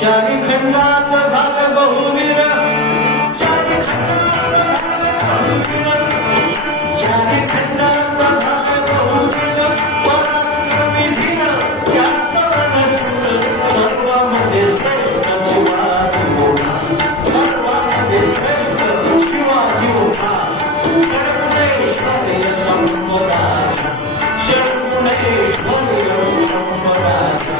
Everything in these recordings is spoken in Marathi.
चारी खंडात झालं बहुवीर, चारी खंडात झालं बहुवीर, चारी खंडात झालं बहुवीर, पराक्रमी धीर त्यात रणशूर, सर्वांमध्ये श्रेष्ठ शिवाजी मोठा, सर्वांमध्ये श्रेष्ठ शिवाजी मोठा. षड्गुणेश्वरी संपदाचा, षड्गुणेश्वरी संपदाचा.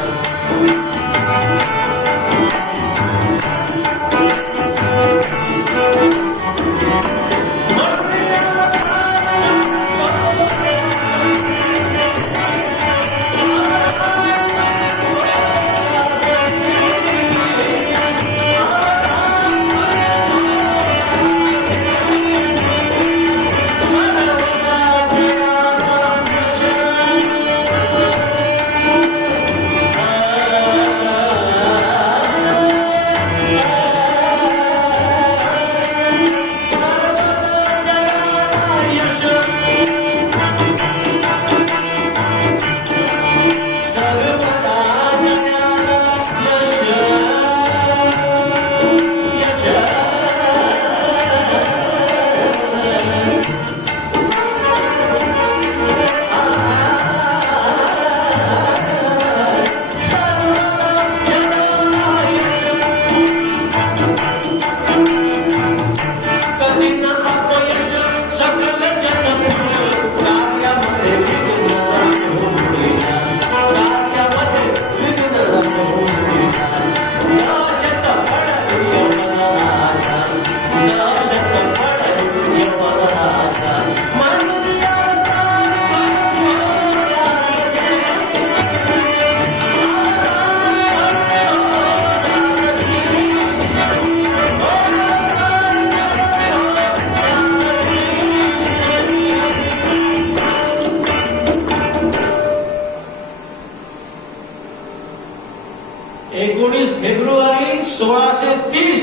फेब्रुवारी 1630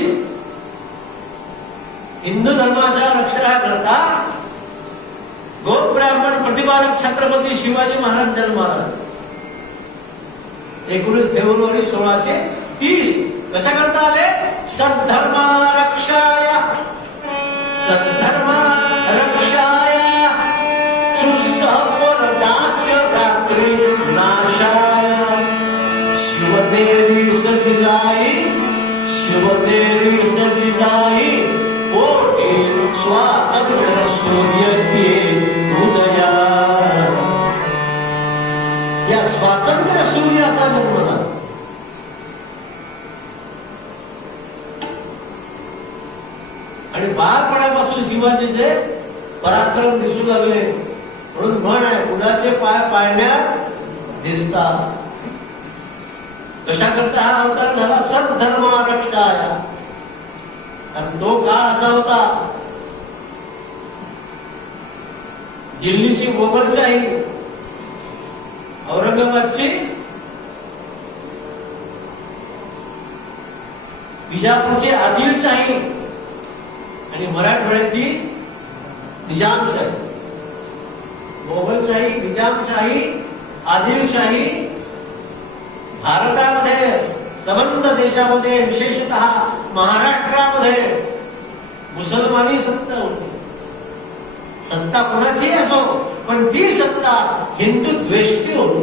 हिंदू धर्माच्या रक्षणाकरता गोब्राह्मण प्रतिपादक छत्रपती शिवाजी महाराज जन्माला. 19 फेब्रुवारी 1630 कशा करता आले? सद्धर्मा रक्षाय, सद्धर्मा रक्षाय, सुसहपर दास्य रात्री नाशाय, शिवदेवी सजिजाई, शिवदेवी सजिजाई, कोटी स्वातंत्र्य सूर्य के उदया. या स्वातंत्र्य सूर्याचा जन्म झाला. आणि बाळपणापासून शिवाजीचे पराक्रम दिसू लागले. म्हणून म्हण आहे, कुणाचे पाय पाळण्यात दिसतात. कशा करता हा अवतार झाला? सद्धर्मा रक्षाय. कारण तो काळ असा होता, दिल्लीची मोगलशाही, औरंगाबादची विजापूरची आदिलशाही आणि मराठवाड्याची निजामशाही. मोगलशाही, निजामशाही, आदिलशाही भारतामध्ये, संबंध देशामध्ये, विशेषतः महाराष्ट्रामध्ये मुसलमानी सत्ता होती. सत्ता कोणाची असो, पण ती सत्ता हिंदू द्वेष्टी होती.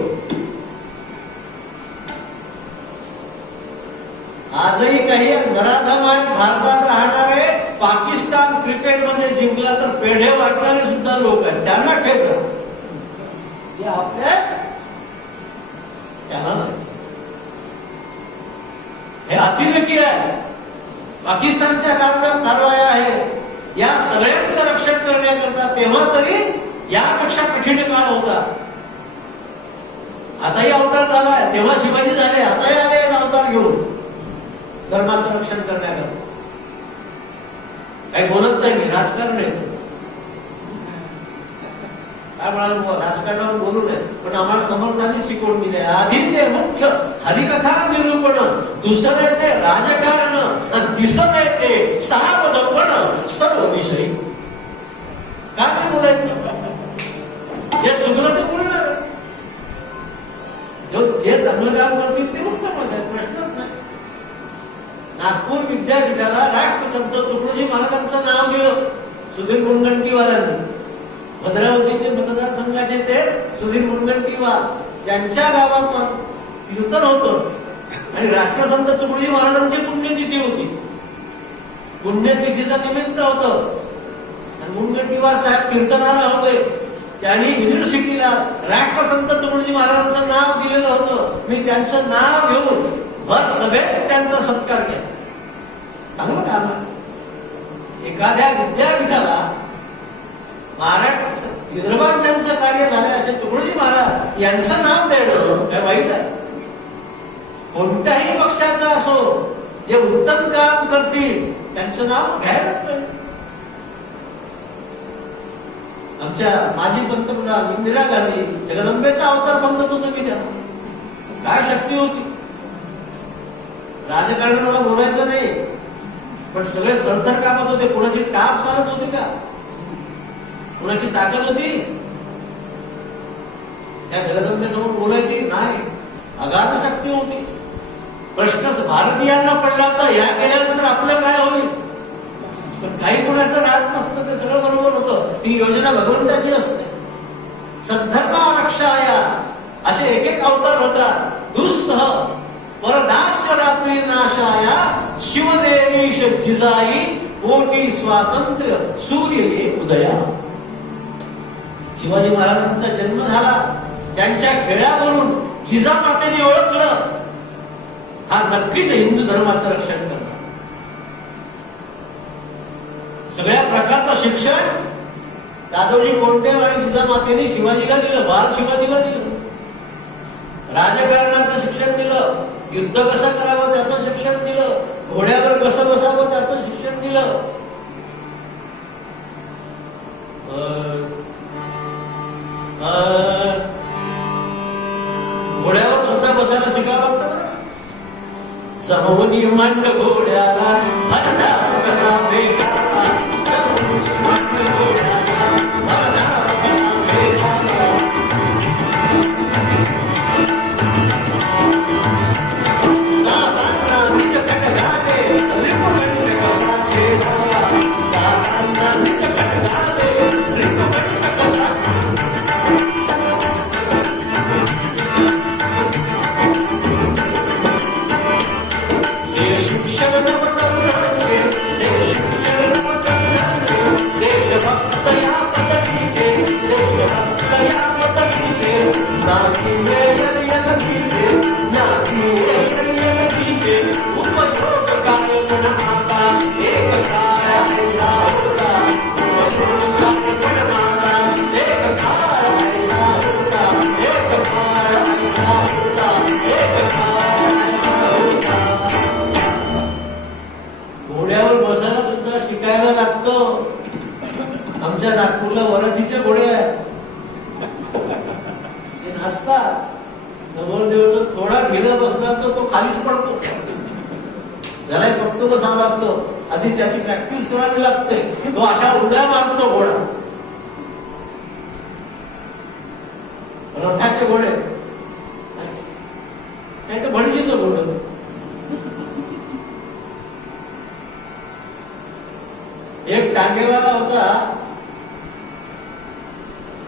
आजही काही नराधम आहेत भारतात राहणारे, पाकिस्तान क्रिकेटमध्ये जिंकला तर पेढे वाटणारे सुद्धा लोक आहेत. त्यांना ठेचा, जे आपले त्यांना नाही. हे अतिरेकी आहे. पाकिस्तानच्या कारवाया आहे. या सगळ्यांचं रक्षण करण्याकरता तेव्हा तरी यापेक्षा कठीण काळ होता. आताही अवतार झालाय, तेव्हा शिवाजी झाले, आताही आले अवतार घेऊन धर्माचं रक्षण करण्याकरता. काही बोलत नाही मी, राजकारण आहे. काय म्हणाल, राजकारणावर बोलू नये, पण आम्हाला समर्थांनी शिकवून दिले. आधी ते मुख्य हरिकथा निरूपण, दुसरे ते राजकारण, आणि तिसरे ते सावधपण सर्व विषयी. काय नाही बोलायचं, जे चुकलं ते बोलणार, जे चांगलं काम करतील ते मुक्त प्रश्नच नाही. नागपूर विद्यापीठाला राष्ट्रसंत तुकडोजी महाराजांचं नाव दिलं सुधीर मुनगंटीवारांनी. भद्रावतीचे मतदारसंघाचे ते सुधीर मुनगंटीवार यांच्या गावात कीर्तन होतं आणि राष्ट्रसंत तुकडोजी महाराजांची पुण्यतिथी होती. पुण्यतिथीचं निमित्त होतं आणि मुनगंटीवार साहेब कीर्तनाला होते. त्यांनी युनिव्हर्सिटीला राष्ट्रसंत तुकडोजी महाराजांचं नाव दिलेलं होतं. मी त्यांचं नाव घेऊन भर सभेत त्यांचा सत्कार केला. चांगलं काम आहे. एखाद्या विद्यापीठाला महाराष्ट्र विदर्भात ज्यांचं कार्य झालं असे तुकडोजी महाराज यांचं नाव देणं काय वाईट आहे? कोणत्याही पक्षाचा असो जे उत्तम काम करतील त्यांचं नाव घ्यायलाच पाहिजे. आमच्या माजी पंतप्रधान इंदिरा गांधी जगदंबेचा अवतार समजत होतो मी त्यांना. काय शक्ती होती. राजकारणाला बोलायचं नाही पण सगळे थरथर कापत होते. कोणाची टाप चालत होती का? कोणाची ताकद होती त्या जगदंबेसमोर बोलायची नाही. अगाध शक्ती होती. प्रश्न भारतीयांना पडला होता या केल्यानंतर आपलं काय होईल. पण काही कोणाचं राहत नसतं. ते सगळं बरोबर होतं. ती योजना भगवंताची असते. सद्धर्मा रक्षाया असे एक एक अवतार होतात. दुस्सह परदास्य रात्री नाशाया शिवनेरीश जिजाई कोटी स्वातंत्र्य सूर्य ये उदया. शिवाजी महाराजांचा जन्म झाला. त्यांच्या खेळावरून जिजामातेने ओळखलं हा नक्कीच हिंदू धर्माचं रक्षण करणार. सगळ्या प्रकारचं शिक्षण दादोजी कोंडदेव आणि जिजामातेने शिवाजीला दिलं. बाल शिवाजीला दिलं. राजकारणाचं शिक्षण दिलं. युद्ध कसं करावं त्याचं शिक्षण दिलं. घोड्यावर कसं बसावं त्याचं शिक्षण दिलं. घोड्यावर सुद्धा बसायला शिकावं लागतं. समोनी मांड घोड्याला भरडा कसा वेगाला. घोड्यावर बसायला सुद्धा शिकायला लागतं. आमच्या नागपूरला वरातीचे घोडे आहेत. ते नाचतात. नवरदेव थोडा ढिला बसला तर तो खालीच पडतो. त्याला फक्त बसावं लागतं. आधी त्याची प्रॅक्टिस करावी लागते. तो अशा उड्या मारतो घोडा. रथाचे घोडे काय तर भडजीचं घोडं. एक टांगेवाला होता.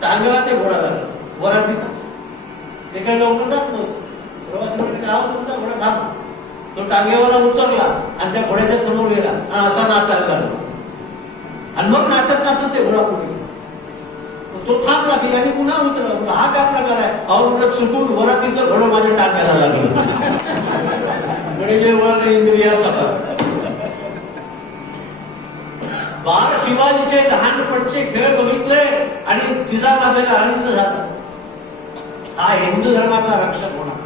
टांगेला ते घोडा झाला वरातीचा. ते काही लवकर जात नव्हतं. प्रवासी म्हणजे काय तुमचा घोडा थांब. तो टांगेवाला उचलला आणि त्या घोड्याच्या समोर गेला आणि असा नाचायला लागला. आणि मग नाचत नाचत ते घोडा पुढे गेला. तो थांबला की आणि पुन्हा उतरला. हा काय प्रकार आहे. अहो सुटून वरातीचं घोडं माझ्या टांग्याला लागलं. म्हणजे वळ इंद्रिया सगळं. बाळ शिवाजीचे लहानपणचे खेळ बघितले आणि जिजामातेला आनंद झाला. हा हिंदू धर्माचा रक्षक होणार.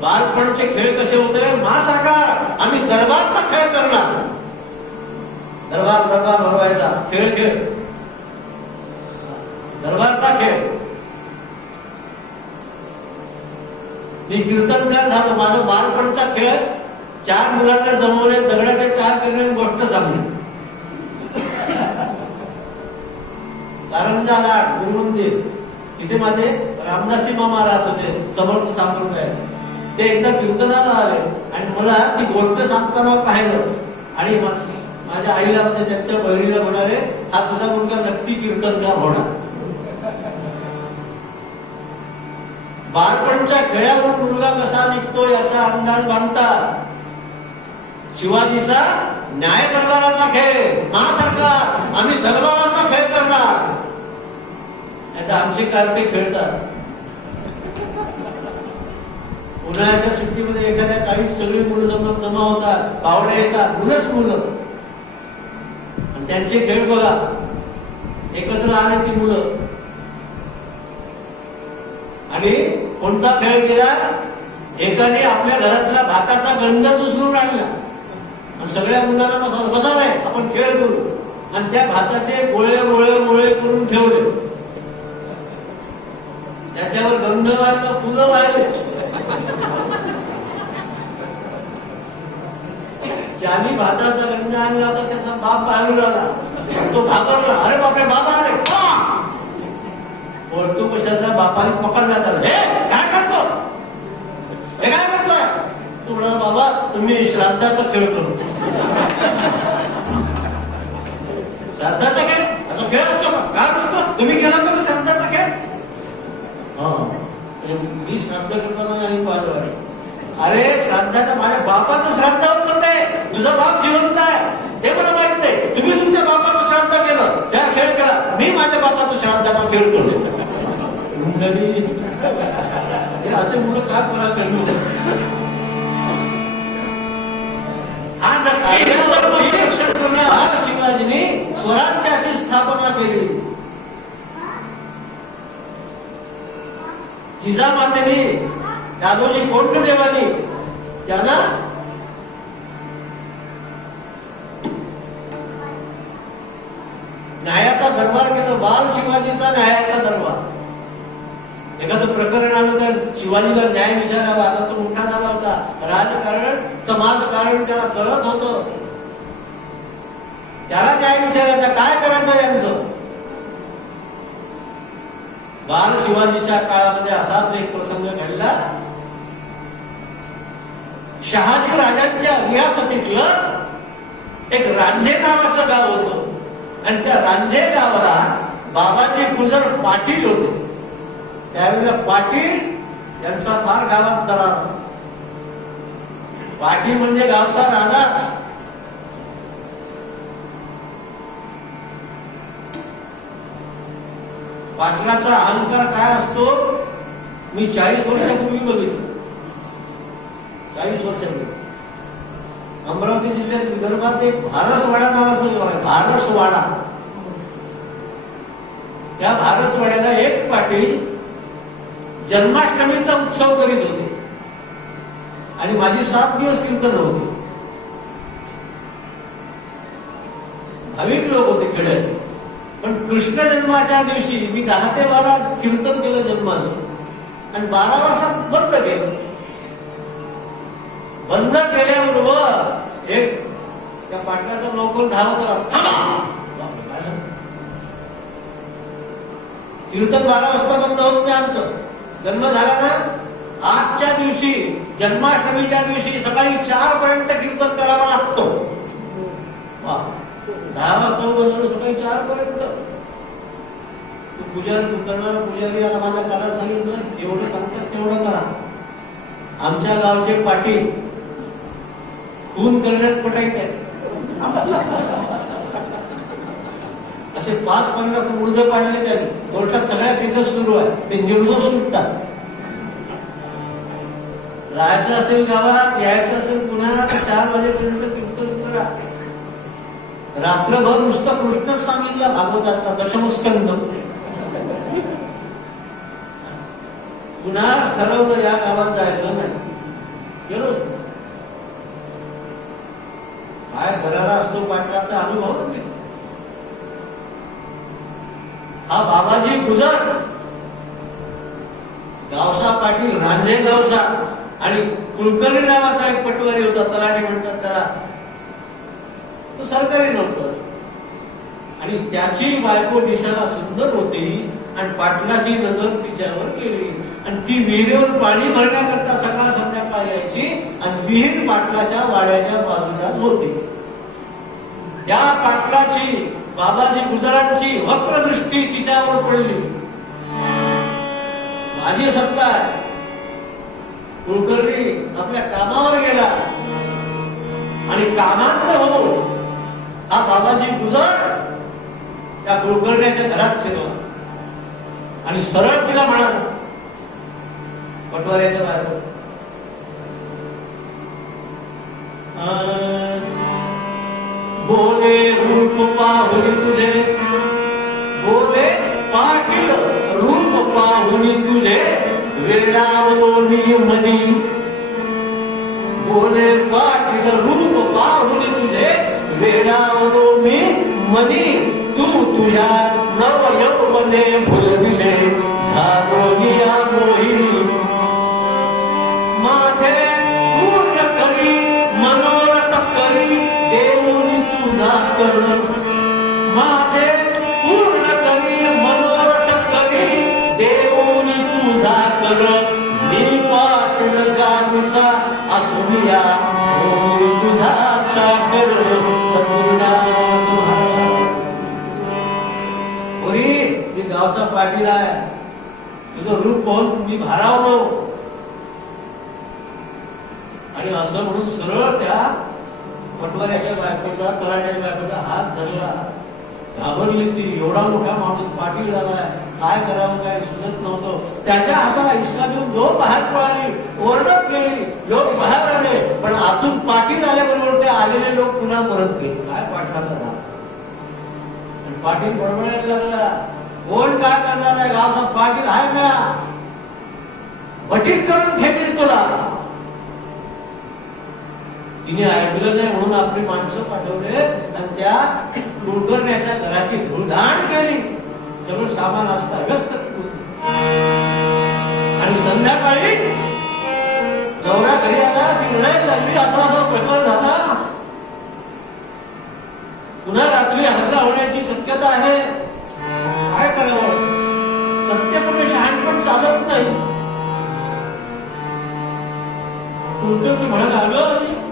बालपणचे खेळ कसे होते. महासाकार आम्ही दरबारचा खेळ करणार. दरबार दरबार भरवायचा खेळ खेळ. दरबारचा खेळ. मी कीर्तनकार झालो. माझा बालपणचा खेळ 4 मुलांना जमवले दगडाचे टाळ करणे गोष्ट सांगली. कारंजा लाट गुरु मंदिर इथे माझे रामदासी मामा राहत होते. समर्थ संप्रदाय ते एकदा कीर्तनाला आले आणि मला ती गोष्ट सांगताना पाहिलं आणि माझ्या आईला म्हणजे त्यांच्या बहिणीला म्हणाले, हा तुझा मुलगा नक्की कीर्तनकार होणार. बालपणच्या खेळावरून मुलगा कसा निघतो याचा अंदाज बांधतात. शिवाजीचा न्याय दरबाराचा खेळ, महासरकार आम्ही दरबाराचा खेळ करणार. आता आमचे कारते खेळतात. उन्हाळ्याच्या सुट्टीमध्ये एखाद्या चाळीस सगळी मुलं जमा होतात, पावडे येतात, मुलंच मुलं, आणि त्यांचे खेळ बघा. एकत्र आले ती मुलं आणि कोणता खेळ केला, एकाने आपल्या घरातला भाताचा गंधच उचलून आणला आणि सगळ्या मुलांना बसा रे आपण खेळ करू, आणि त्या भाताचे गोळे गोळे गोळे करून ठेवले. त्याच्यावर गंध वाहिलं, फुलं वाहिले. ज्याने भाताचा गंध आणला होता त्याचा बाप बाहेरून आला. तो घाबरला, अरे बापरे बाबा आले. बोलतो कशाचा, बापाने पकडला त्याला. हे काय करतो, हे काय करतोय? तू म्हणा बाबा तुम्ही श्राद्धाचा खेळ करू. श्राद्धाचा खेळ असा खेळ असतो का? काय असतो? तुम्ही केला तर श्राद्धाचा खेळ? मी श्राद्ध करताना आणि पाहिलं, अरे श्राद्धाचा माझ्या बापाचं श्राद्ध होत नाही, तुझा बाप जिवंत आहे ते मला माहित नाही. तुम्ही तुमच्या बापाचं श्राद्ध केलं, त्या खेळ केला, मी माझ्या बापाचं श्राद्धाचा खेळ करू. असे मुलं का करा करू? हा शिवाजीने स्वराज्याची स्थापना केली. जिजामातेने, दादोजी कोंडदेवांनी त्यांना न्यायाचा दरबार केला. बाल शिवाजीचा न्यायाचा दरबार. एखादं प्रकरण आलं तर शिवाजीला न्याय विचारावा. आता तो मोठा झाला होता, राजकारण समाजकारण त्याला कळत होतं, त्याला न्याय विचारायचा, काय करायचं यांचं. बाल शिवाजीच्या काळामध्ये असाच एक प्रसंग घडला. शहाजी राजांच्या रियासतीतलं एक रांझे नावाचं गाव होतं आणि त्या रांझे गावाला बाबाजी गुजर पाटील होते. त्यावेळेला पाटील यांचा फार गावात दरार. पाटील म्हणजे गावचा राजाच. पाटलाचा अहंकार काय असतो मी 40 वर्षापूर्वी बघितलं. 40 वर्षापूर्वी अमरावती जिल्ह्यात विदर्भात एक भारसवाडा नावाचं गाव आहे. भारसवाडा. त्या भारसवाड्याला एक पाटील जन्माष्टमीचा उत्सव करीत होते आणि माझी 7 दिवस कीर्तन होते. भाविक लोक होते खेड्यात. पण कृष्ण जन्माच्या दिवशी मी 10 ते 12 कीर्तन केलं जन्माचं आणि 12 वर्षात बंद केलं. बंद केल्याबरोबर एक त्या पाटलाचा नोकर धावत आला, कीर्तन 12 वाजता बंद होत नाही आमचं. जन्म झाला ना, आजच्या दिवशी जन्माष्टमीच्या दिवशी सकाळी 4 पर्यंत कीर्तन करावा लागतो. 10 वाजता बसलो सकाळी 4 पर्यंत. पुजारी करणार, पुजारी आला माझ्या कानात सांगितलं जेवढं सांगतात तेवढं करा. आमच्या गावचे पाटील खून करण्यात पटायचे असे 5-50 मुर्द पाडले त्यांनी. कोर्टात सगळ्या केसेस सुरू आहे, ते निर्दोष सुटतात. राहायचं असेल गावात, यायचं असेल पुन्हा 4 वाजेपर्यंत कीर्तन करा. रात्रभर नुसतं कृष्णच सांगितलं भागवतात दशमस्कंद. पुन्हा ठरवलं या गावात जायचं नाही. गेलो. काय करायला असतो पाटलाचा अनुभव नाही. हा बाबाजी गुजर गावचा पाटील रांझे गावचा आणि कुलकर्णी नावाचा एक पटवारी होता, तलाठी म्हणतात त्याला. तो सरकारी नोकर आणि त्याची बायको दिसायला सुंदर होती आणि पाटलाची नजर तिच्यावर गेली आणि ती विहिरीवर पाणी भरण्याकरता सकाळ संध्याकाळ यायची आणि विहीर पाटलाच्या वाड्याच्या बाजूलाच होते. त्या पाटलाची बाबाजी गुजरांची वक्रदृष्टी तिच्यावर पडली. माझी सत्ता आहे. कुलकर्णी आपल्या कामावर गेला आणि कामात होऊन हा बाबाजी गुजर त्या कुलकर्ण्याच्या घरात शिरला आणि सरळ तिला म्हणाला पटवाऱ्याच्या बाहेर, बोले रूप पाहुनी तुझे, बोले पाटील रूप पाहुनी तुझे वेडावलो मी मनी, बोले पाटील रूप पाहुनी तुझे वेडावलो मी मनी, तू तुझ्या नव यौवने भुलविले घालोनिया मोहिनी, माझे पूर्ण करी मनोरथ करी देऊनी तुझा कर, माझे पूर्ण करी मनोरथ करी देऊनी तुझा कर, मी पाटील गावचा असुनिया होई तुझा चाकर संपूर्ण ओरी मी गावचा पाटील आहे, तुझं रूप पाहून मी भारावलो. आणि असं म्हणून सरळ त्या पटवाऱ्याच्या बायकोचा तलाट्याच्या बायकोचा हात धरला. घाबरली ती. एवढा मोठा माणूस पाटील झालाय, काय करावं काय सुचत नव्हतं. त्याच्या हाताला हिसका देऊन जो बाहेर पळाली, ओरडत गेली. लोक बाहेर आले, पण आतून पाटील आल्याबरोबर ते आलेले लोक पुन्हा परत गेले. काय पाटलाचा धाक. आणि पाटील बडबडायला लागला, कोण काय करणार आहे, गावचा पाटील आहे का, बटीक करून खेळतील तुला. तिने ऐकलं नाही म्हणून आपली माणसं पाठवले आणि त्या कुलकर्ण्याच्या घराची धुळधाण केली. सगळं सामान असता व्यस्त केलं. आणि संध्याकाळी नवरा घरी आला, ती रडायला लागली, असा प्रकार झाला. पुन्हा रात्री हल्ला होण्याची शक्यता आहे. काय करावं, सत्यपणे शहाणपण चालत नाही. कुलकर्णी म्हणाला, अगं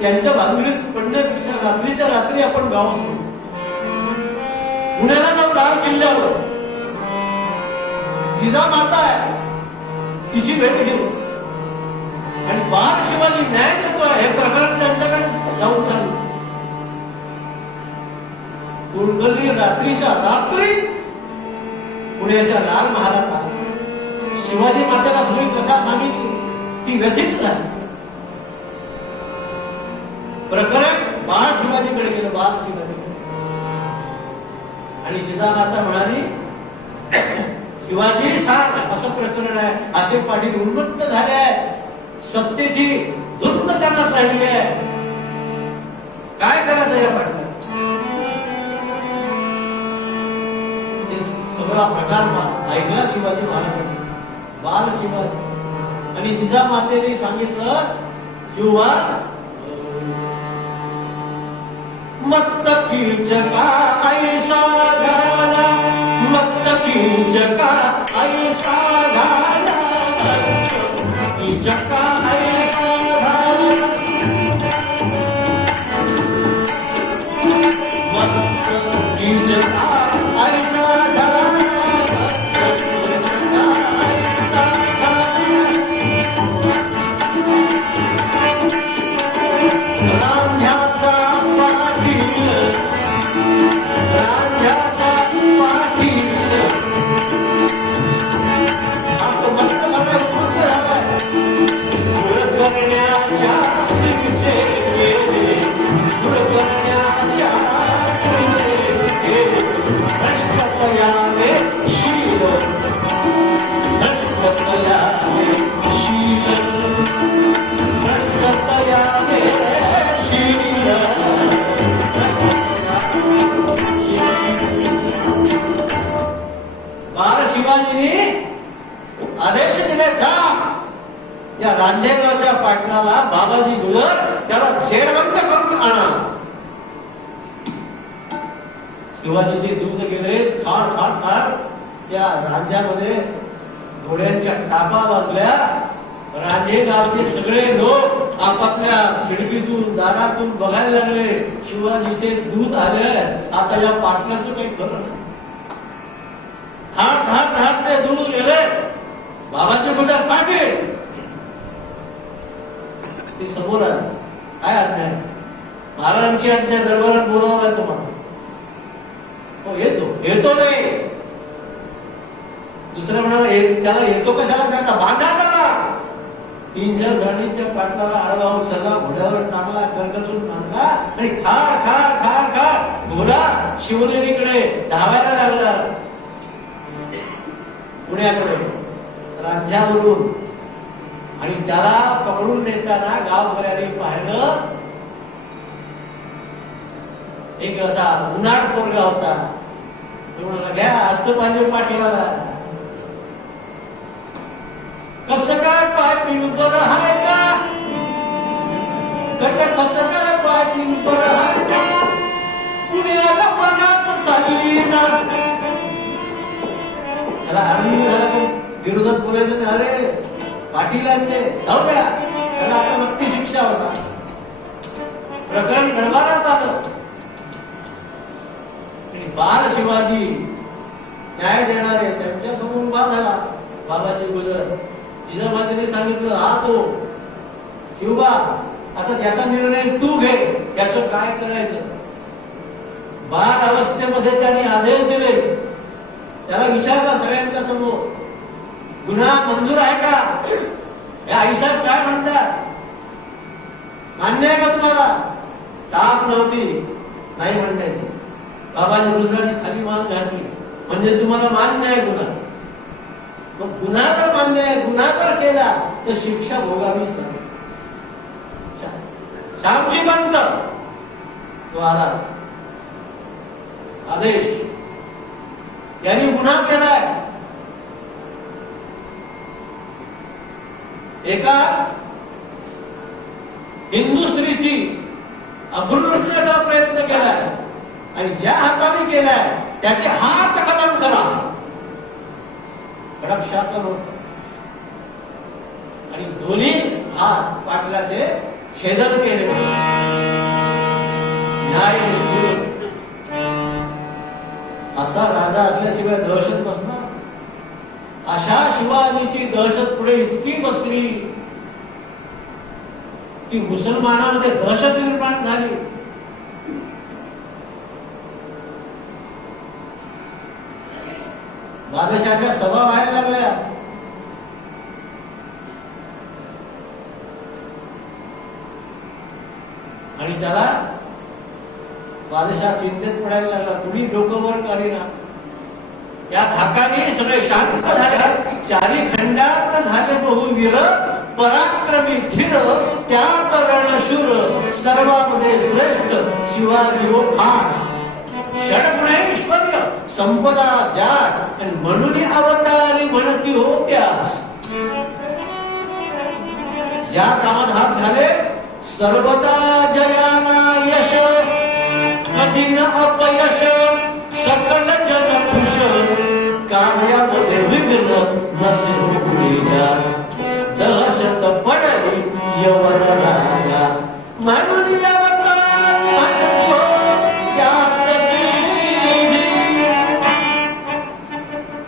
त्यांच्या भानगडीत पडण्यापेक्षा रात्रीच्या रात्री आपण गाव सोडू, पुण्याला जाऊ लाल किल्ल्यावर, जिजामाता आहे तिची भेट घेऊ आणि बाल शिवाजी न्याय देतोय हे प्रकरण त्यांच्याकडे जाऊन सांगू. कुलकर्णी रात्रीच्या रात्री पुण्याच्या लाल महालात आला. शिवाजी मातेला सगळी कथा सांगितली. ती व्यथित झाली. प्रकरण बाळ शिवाजीकडे गेलं. बाळ शिवाजीकडे आणि जिजामाता म्हणाली, शिवाजी सांग असं प्रकरण आहे. असे पाटील उन्मत्त झाले आहे, सत्तेची धुंद त्यांना चढली आहे, काय करायचं या पाटला. सगळा प्रकार ऐकला शिवाजी महाराज. बाल शिवाजी आणि जिजामातेने सांगितलं, शिवा मत्त कीचका ऐसा झाला, मत्त कीचका ऐसा झाला, कीचका ऐसा झाला, मत्त कीचका ऐसा झाला, आदेश दिले, जा या रांजणगावच्या पाटणाला बाबाजी गुजर त्याला जेरबंद करून आणा. शिवाजीचे दूध गेले, खाड खाड खाड त्या राज्यामध्ये घोड्यांच्या टापा वाजल्या राजे गावचे सगळे लोक आपापल्या खिडकीतून दारातून बघायला लागले, शिवाजीचे दूत आले. आता या पाटलाचं काही खरं नाही. हात हात हात ते दूत गेले. बाबाचे गुजर पाटील ते समोर आले. काय आज्ञा आहे? महाराजांची आज्ञा, दरबारात बोलावलाय तुम्हाला. हो येतो. येतो नाही, दुसरं म्हणाला त्याला येतो कशाला जाता, बांधा त्याला. 3-4 जणांच्या पाटलाला आळगाव सगळा घोड्यावर टाकला, करकसून टाकला आणि खार खार खार खार घोडा शिवनेरीकडे धावायला लागला, पुण्याकडे राज्यावरून. आणि त्याला पकडून नेताना गावकऱ्यांनी पाहिलं, एक असा उन्हाळ पोरगा होता. तो म्हणाला घ्या असं पाहिजे पाटलाला. कसं काय पाटील बरं आहे का, कसं काय पाटील बरं आहे का, पुण्याला मनात चालली ना. त्याला आम्ही विरोधात बोलायचं, अरे पाटील ते जाऊ द्या, त्याला आता नक्की शिक्षा होता. प्रकरण दरबारात आलं. बाल शिवाजी न्याय देणारे त्यांच्या समोर उभा झाला. बाबाजी गुजर जिजामातेने सांगितलं, हा तो शिवबा, आता त्याचा निर्णय तू घे, त्याचं काय करायचं. बाल अवस्थेमध्ये त्यांनी आदेश दिले. त्याला विचारलं सगळ्यांच्या समोर, गुन्हा मंजूर आहे का? हे आईसाहेब काय म्हणतात, मान्य आहे का तुम्हाला? ताप नव्हती नाही म्हणण्याची. बाबाजी गुजरांनी खाली मान घातली, म्हणजे तुम्हाला मान्य आहे गुन्हा. मग गुन्हा जर मान्य आहे, गुन्हा जर केला तर शिक्षा भोगावीच लागेल. श्यामजी पंत तो आला, आदेश, यांनी गुन्हा केलाय. एका हिंदू स्त्रीची अपहरण करण्याचा प्रयत्न केलाय आणि ज्या हाताने केलाय त्याचे हात कलम करा. कडक शासन होत आणि दोन्ही हात पाटलाचे छेदन केले. न्याय निष्ठुर. असा राजा असल्याशिवाय दहशत बसणार. अशा शिवाजीची दहशत पुढे इतकी बसली की मुसलमानामध्ये दहशत निर्माण झाली. बादशाहच्या सभा व्हायला लागल्या. आणि त्याला बादशाह चिंतेत पडायला लागला. कुणी डोकं वर करीना. त्या धाकाने सगळे शांत झाले. चारी खंडात झाले बहुवीर, पराक्रमी धीर, त्यात रणशूर, सर्वांमध्ये श्रेष्ठ शिवाजी व फार. षडगुणैश्वर्य संपदा जास, आणि म्हणून अवतारी म्हणती होत्यास. ज्या कामात हात घाले सर्वदा जयाना यश, कधी न अपयश, सकल जन खुश, कार्यामध्ये विघ्न नसे होई जास. दहशत पडली यवन राजास, म्हणून अवतार म्हणती होत्यास.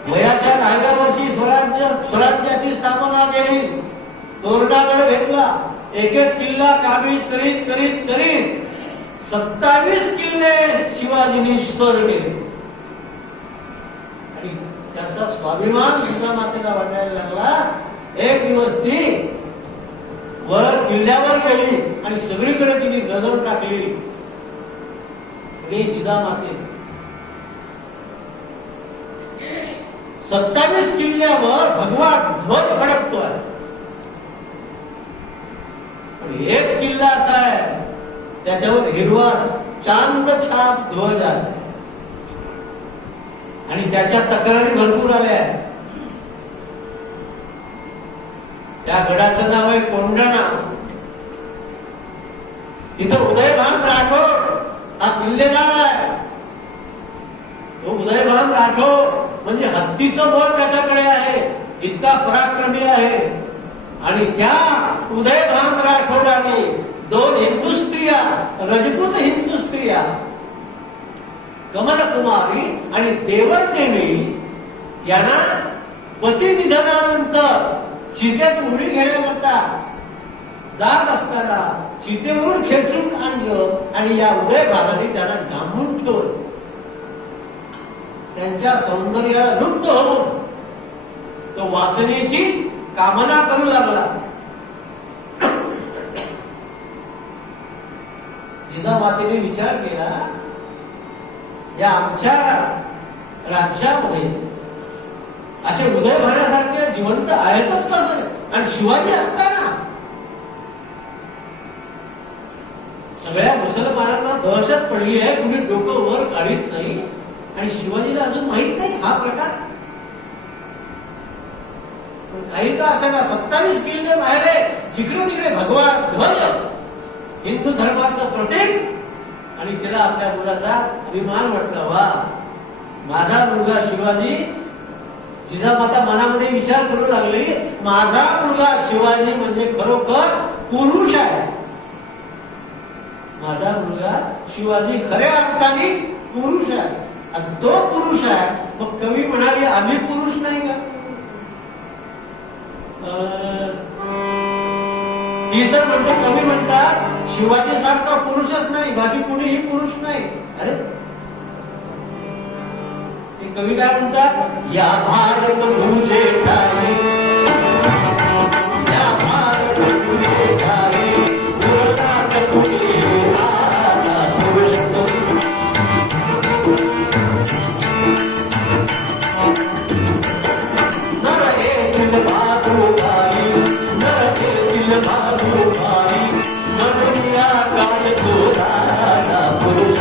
वयाच्या 10व्या वर्षी स्वराज्याची स्थापना केली. तोरणागड घेतला. एक एक किल्ला काबीज करीत करीत करीत 27 किल्ले शिवाजींनी सर केले. आणि त्याचा स्वाभिमान जिजामातेला वाटायला लागला. एक दिवस ती वर किल्ल्यावर गेली आणि सगळीकडे तिने नजर टाकली. जिजामाते 27 किल्ल्यावर भगवा ध्वज फडकतोय. एक किल्ला असा आहे त्याच्यावर हिरवा चांद छाप ध्वज आहे आणि त्याच्या तक्रारी भरपूर आल्या. त्या गडाचं नाव आहे कोंढाणा. तिथं उदयभान राठोड हा किल्लेदार आहे. तो उदयभान राठोड म्हणजे हत्तीचं बळ त्याच्याकडे आहे, इतका पराक्रमी आहे. आणि त्या उदयभान राठोडाने 2 हिंदू स्त्रिया, रजपूत हिंदू स्त्रिया, कमलकुमारी आणि देवदेवी यांना पती निधनानंतर चितेत उडी घेण्याकरता जात असताना चितेवरून खेचून आणलं आणि या उदयभानाने त्यांना डांबून ठेवलं. त्यांच्या सौंदर्याला लुप्त होऊन तो वासनेची कामना करू लागला. जिजामातेने विचार केला, या आमच्या राज्यामध्ये असे उदयभानासारखे जिवंत आहेतच कसं, आणि शिवाजी असताना सगळ्या मुसलमानांना दहशत पडली आहे, कुणी डोकं वर काढीत नाही, आणि शिवाजीला अजून माहित नाही हा प्रकार. पण काही का असेना 27 किल्ले बाहेर जिकडे तिकडे भगवा ध्वज, हिंदू धर्माचं प्रतीक, आणि तिला आपल्या मुलाचा अभिमान वाटला. वा, माझा मुलगा शिवाजी. जिजामाता मनामध्ये विचार करू लागली, माझा मुलगा शिवाजी म्हणजे खरोखर पुरुष आहे. माझा मुलगा शिवाजी खऱ्या अर्थाने पुरुष आहे, आणि तो पुरुष आहे. मग कवी म्हणाले, आम्ही पुरुष नाही का? ती तर म्हणते, कवी म्हणतात शिवाजी सारखा पुरुषच नाही, बाकी कुणीही पुरुष नाही. अरे ते कवी काय म्हणतात, या भारत भूजे ठाई, या भारत भूजे ठाई, पुरनात कुणी आला पुरुष. नर येथील भागोबाई, नर येथील भागोबाई, म्हणून या काळ तो झाला पुरुष,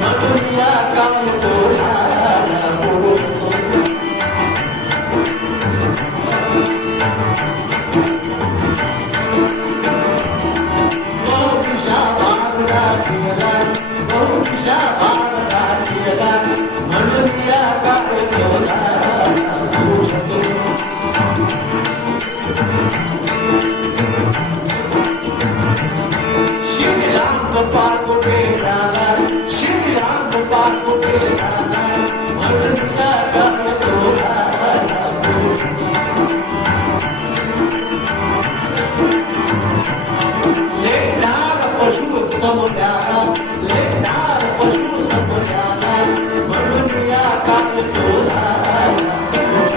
म्हणून या काळ तो झाला पुरुष. बहुदिशा भारता जिंकला, बहुदिशा भारता जिंकला, म्हणून या काळ तो झाला पुरुष. श्रीराम पारकोटे झाला, श्रीराम पारकोटे झाला, म्हणून या काळ तो झाला पुरुष. लेखणार पशु समजाला, लेखणार पशु समजाला, म्हणून या काळ तो झाला पुरुष.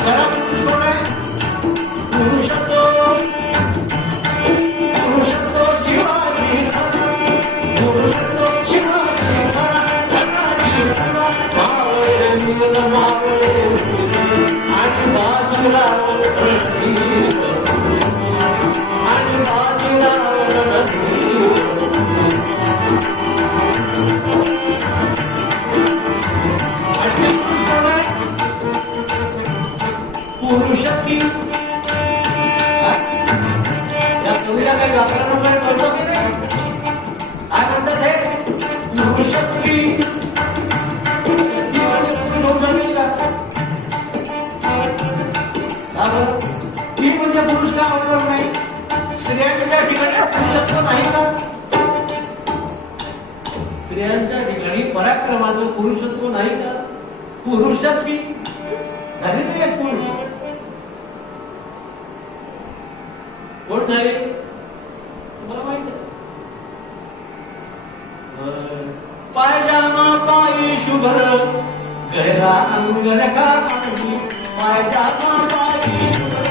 खरा पुरुष कोण आहे? पुरुष तो, पुरुष तो शिवाजी खरा, पुरुष तो शिवाजी खरा, धनाजी खरा, मावळे नील मावळे आणि बाजूला रणधीर, आणि बाजूला रणधीर. आणि पुरुष कोण आहे? पुरुष की या कवीला काही व्याकरण वगैरे कळतो की नाही? काय म्हणतात हे? पुरुष की ती म्हणजे पुरुष होऊ शकेल का? का बरं? ती म्हणजे पुरुष का होणार नाही? स्त्रियांच्या ठिकाणी पुरुषत्व नाही का? स्त्रियांच्या ठिकाणी पराक्रमाचं पुरुषत्व नाही का? पुरुषत्व झाली नाही एक पुरुष. कोण झाले तुम्हाला माहित आहे? पायजामा पायी शुभ्र गहरा अंगन का पाणी, पायजामा पायी शुभ्र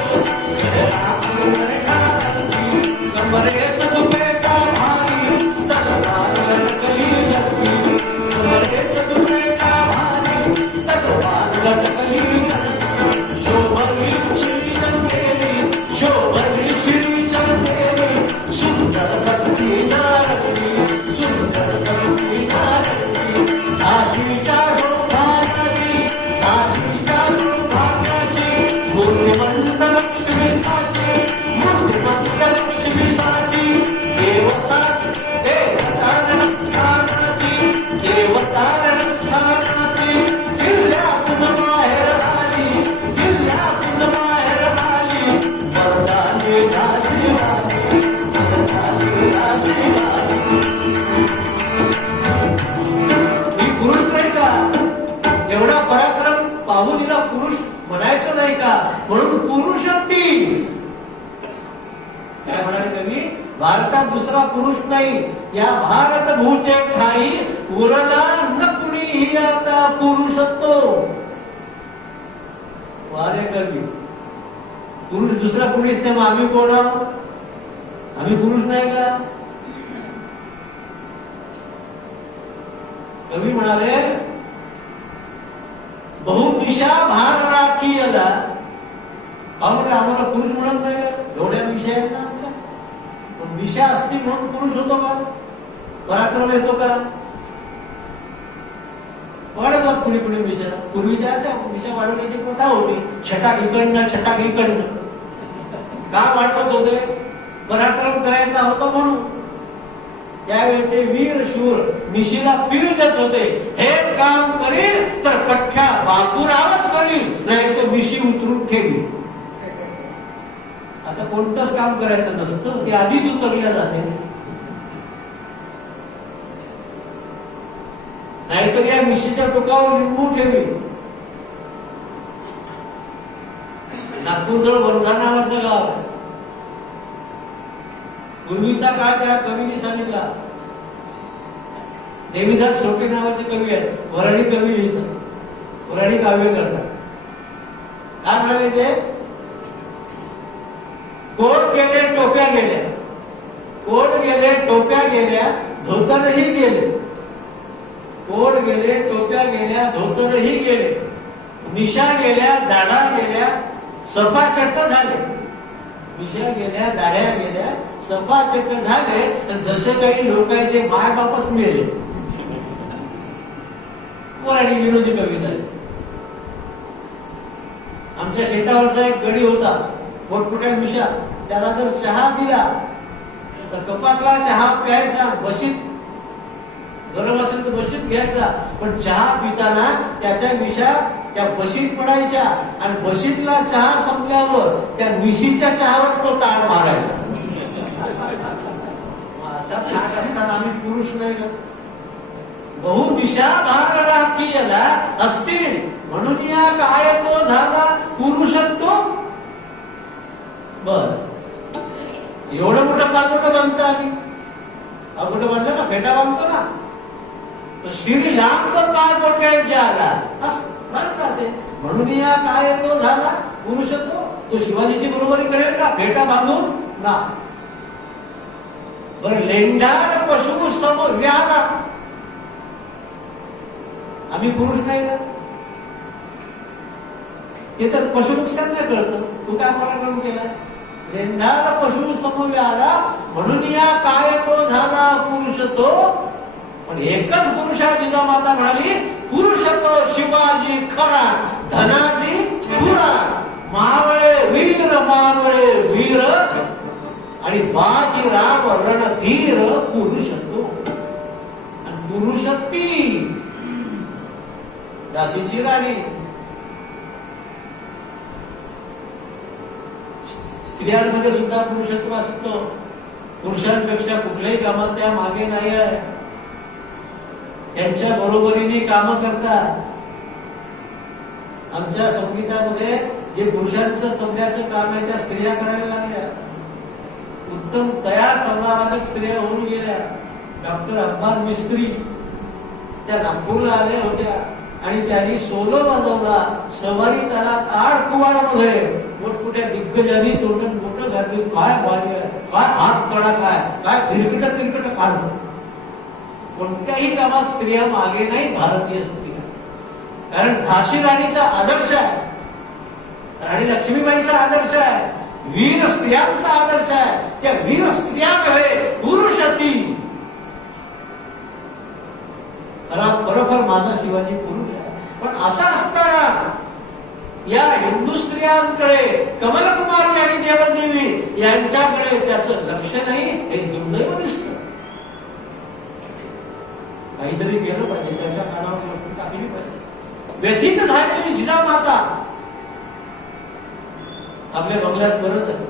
गहरा अंगन का पाणी, कमरे सदुपे का भारी, तलवार लटकली लटकी, कमरे सदुपे का भारी, तलवार लटकली लटकी. शोभली श्री चंदेली, शोभली श्री चंदेली, सुंदर भक्ती नारळी, सुंदर भक्ती नारळी. झाशीच्या सौभाग्याची, झाशीच्या सौभाग्याची, बुद्धिमंत भारतात दुसरा पुरुष नाही. या भारत भूचे ठाई उरला न कुणीही आता पुरुषत्व. वारे कवी, पुरुष दुसरा कुणीच नाही, मग आम्ही कोण आहोत? आम्ही पुरुष नाही का? कवी म्हणाले, बहुदिशा भार राखी आला. आम्हाला पुरुष म्हणत नाही का? एवढ्या विषय आहेत ना आमच्या. पण विषय असती म्हणून पुरुष होतो का? पराक्रम येतो का? वाढवतात कुणी कुणी विषय. पूर्वीच्या विषय वाढवण्याची प्रथा होती. छटाक इकडनं छटाक इकडनं. का वाढवत होते? पराक्रम करायचा होता म्हणून. त्यावेळेचे वीर शूर मिशीला पीर देत होते, हे काम करील तर पठ्ठ्या बापूरावच करील, नाही तर मिशी उतरून ठेवी. आता कोणतंच काम करायचं नसतं, ते आधीच उतरल्या जाते. नाहीतर या मिशीच्या टोकावर लिंबू ठेवी. नागपूरजवळ वर्धा नावाचं गाव आहे. पूर्वीचा काळ त्या कवीने सांगितला. देवीदास सोटे नावाचे कवी आहेत, वराडी कवी लिहितात, वराडी काव्य करतात. काय म्हणाले ते? कोट गेले टोप्या गेल्या, कोट गेले टोप्या गेल्या, धोतरही गेले. कोट गेले टोप्या गेल्या, धोतरही गेले. मिशा गेल्या, दाढा गेल्या, सफाचट्ट झाले. मिशा गेल्या, दाढ्या गेल्या, सफाचट्ट झाले. जसे काही लोकांचे माय बापच मेले. वराडी विनोदी कविता. आमच्या शेतावरचा एक गडी होता, मोठमोठ्या मिशा. त्याला जर चहा दिला तर कपातला चहा प्यायचा, बशीत गरम असेल तर बशीत घ्यायचा, पण चहा पिताना त्याच्या मिशा त्या बशीत पडायच्या आणि बशीतला चहा संपल्यावर त्या मिशीच्या चहावर तो ताळ मारायचा. असा ताट असताना आम्ही पुरुष नाही का? बहुदिशा भार राखी याला असतील म्हणून या काय तो झाला पुरुषत्व. बर, एवढं मोठं पागोटं बांधतो आम्ही. पागोटं बांधलं ना, फेटा बांधतो ना, श्री लांब पागोट्यांच्या आला असेल म्हणून या काय तो झाला पुरुषत्व. तो शिवाजीची बरोबरी करेल का फेटा बांधून? ना. बरं, लेंडार पशु सम व्याला. आम्ही पुरुष नाही का? हे तर पशु नुकसान नाही कळतं. तू काय पराक्रम केलाय? लेंडार पशु समव्याला म्हणून या काय तो झाला पुरुषत्व. पण एकच पुरुषा जिजामाता म्हणाली, पुरुषत्व शिवाजी खरा, धनाजी पुरा, मावळे वीर मावळे वीर आणि बाजीराव रणधीर पुरुषत्व. आणि पुरुषत्ती दासीची राणी. स्त्रियांमध्ये सुद्धा पुरुषत्व असतं. पुरुषांपेक्षा कुठल्याही कामात त्या मागे नाही आहे. त्यांच्या बरोबरीने काम करतात. आमच्या संगीतामध्ये जे पुरुषांचं तबल्याचं काम आहे त्या स्त्रिया करायला लागल्या. उत्तम तयार तबलावादक स्त्रिया होऊन गेल्या. डॉक्टर अब्बास मिस्त्री त्या नागपूरला आल्या होत्या आणि त्यांनी सोलो वाजवला. सवारी त्याला ताड कुवाडमध्ये मोठमोठ्या दिग्गजांनी तोंडात मोठं घातली. काय वाजलं, काय हात तडा, काय तिरकट काढलं. कोणत्याही कामात स्त्रिया मागे नाही, भारतीय स्त्रिया. कारण झाशी राणीचा आदर्श आहे, राणी लक्ष्मीबाईचा आदर्श आहे, वीर स्त्रियांचा आदर्श आहे. त्या वीर स्त्रियांकडे पुरुषती. खरोखर माझा शिवाजी पुरुष आहे. पण असा असताना या हिंदू स्त्रियांकडे कमलकुमारी आणि देवदेवी यांच्याकडे त्याचं लक्ष नाही, हे दुर्दैव दिसतं. काहीतरी केलं पाहिजे, त्याच्या कानावर गोष्ट टाकली पाहिजे. व्यथित झालेली जिजामाता आपल्या बंगल्यात परत आहे.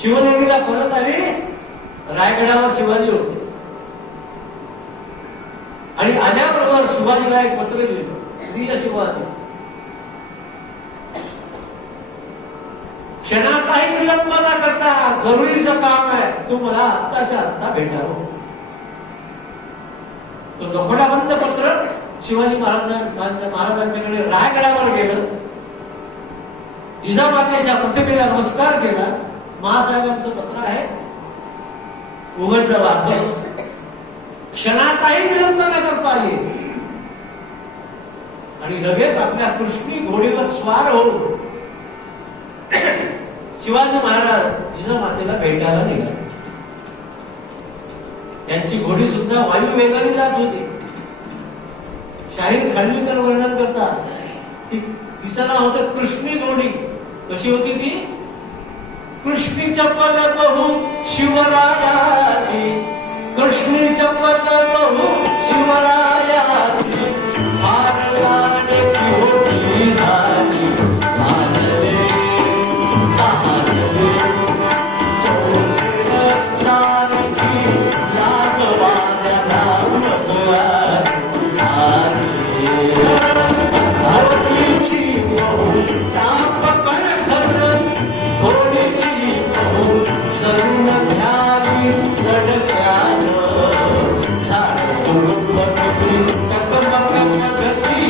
शिवनेरीला परत आली. रायगडावर शिवाजी होते आणि आल्याबरोबर शिवाजीला एक पत्र लिहिलं. प्रिय शिवाजी, विलंब न करता, जरुरीचं काम आहे, तू मला आत्ताच्या आत्ता भेटावं. तो लफडाबंद पत्र शिवाजी महाराजांच्याकडे रायगडावर गेलं. जिजामातेच्या प्रतिमेला नमस्कार केला. महासाहेबांचं पत्र आहे, उघडलं, वाचलं. क्षणाचाही विलंब न करता आले आणि लगेच आपल्या कृष्णी घोडीवर स्वार होऊन शिवाजी महाराज जिजामातेला भेटायला निघाले. त्यांची घोडी सुद्धा वायू वेगाने जात होती. शाहीर खानविलकर वर्णन करतात, तिचं नाव होतं कृष्णी घोडी. कशी होती ती? कृष्णी चपल बहु शिवरायाची, कृष्णी चपल बहु शिवरायाची, मारलाने की होती झाली, झाले झाले चौकीत सारखी लागवाल्या नामवारी झाली. घोडीची बहु तापकन खरं, घोडीची बहु सरून घ्यावी लढक्यानं, झाड सोडून बघती टकमक बघती,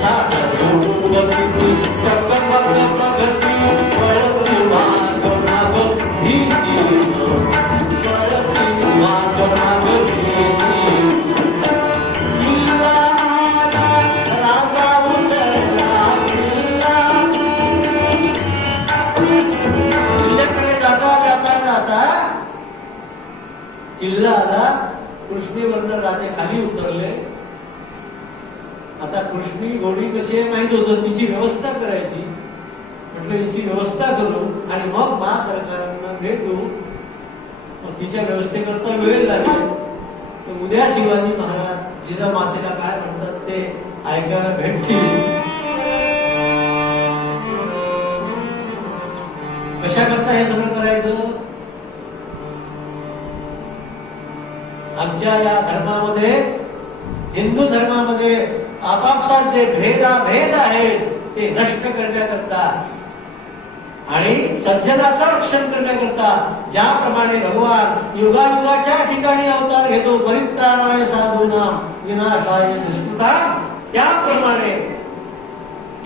झाड सोडून बघती टकमक बघती, वळती माग माग भीतीनं, वळती माग माग भीतीनं. किल्ला आला, राजा उतरला, किल्ल्याकडे जाता जाता जाता किल्ला आला. कृष्णीवरनं राजे खाली उतरले. आता कृष्णी घोडी कशी आहे माहित होतं, तिची व्यवस्था करायची. म्हटलं हिची व्यवस्था करू आणि मग महासरकारांना भेटू. मग तिच्या व्यवस्थेकरता वेळ लागेल. तर उद्या शिवाजी महाराज जिजामातेला काय म्हणतात ते ऐकायला भेटतील. कशा करता हे सगळं करायचं? आमच्या या धर्मामध्ये, हिंदू धर्मामध्ये आपापसात जे भेद आहेत ते नष्ट करण्याकरता आणि सज्जनाचं रक्षण करण्याकरता, ज्याप्रमाणे भगवान युगायुगाच्या ठिकाणी अवतार घेतो, परित्राणाय साधूनां विनाशाय दुष्कृतां, त्याप्रमाणे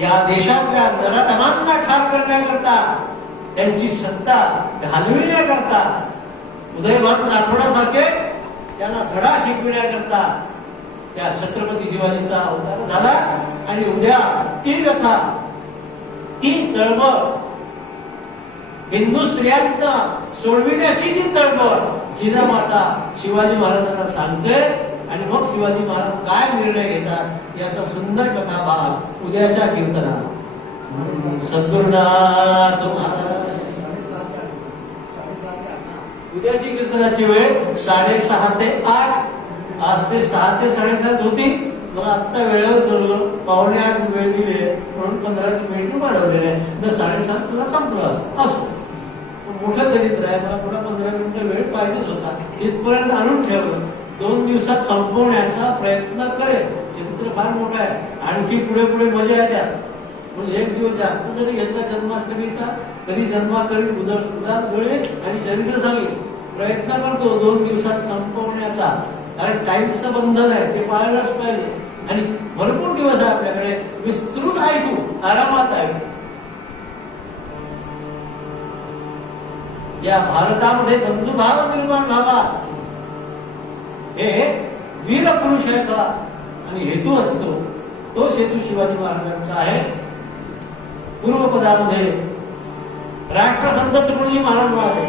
या देशातल्या नराधमांना ठार करण्याकरता, त्यांची सत्ता घालविण्याकरता उदयभान राठोडासारखे त्यांना धडा शिकविण्याकरता त्या छत्रपती शिवाजीचा अवतार झाला. आणि उद्या ती व्यथा, ती तळमळ, हिंदू स्त्रियांचा सोडविण्याची जी तळमळ जिजामाता शिवाजी महाराजांना सांगते. आणि मग शिवाजी महाराज काय निर्णय घेतात याचा सुंदर कथा भाग उद्याच्या कीर्तनात. सद्गुरुनाथ महाराज. उद्याची कीर्तनाची वेळ 6:30 ते 8. आज ते 6 ते 7:30 होती. मला आत्ता वेळेवर धरलं, 7:45 वेळ दिली म्हणून 15 मिनिट वाढवलेले आहे. तर 7:30 तुला संपलं असो. मोठं चरित्र आहे, मला पुन्हा 15 मिनिटं वेळ पाहिजेच होता. इथपर्यंत आणून ठेवलं. 2 दिवसात संपवण्याचा प्रयत्न करेल. चित्र फार मोठं आहे, आणखी पुढे पुढे मजा येत्या. म्हणजे 1 दिवस जास्त जरी घेतला जन्माष्टमीचा तरी जन्माकरी उदार गळेल आणि चरित्र सांगेल. प्रयत्न करतो 2 दिवसात संपवण्याचा, कारण टाईमचं बंधन आहे, ते पाळलंच पाहिजे. आणि भरपूर दिवस आहे आपल्याकडे, विस्तृत ऐकू, आरामात ऐकू. या भारतामध्ये बंधुभाव निर्माण व्हावा हे वीर पुरुषाचा आणि हेतू असतो. तोच हेतू शिवाजी महाराजांचा आहे. पूर्वपदामध्ये राष्ट्रसंत तुकडोजी महाराज म्हणाले,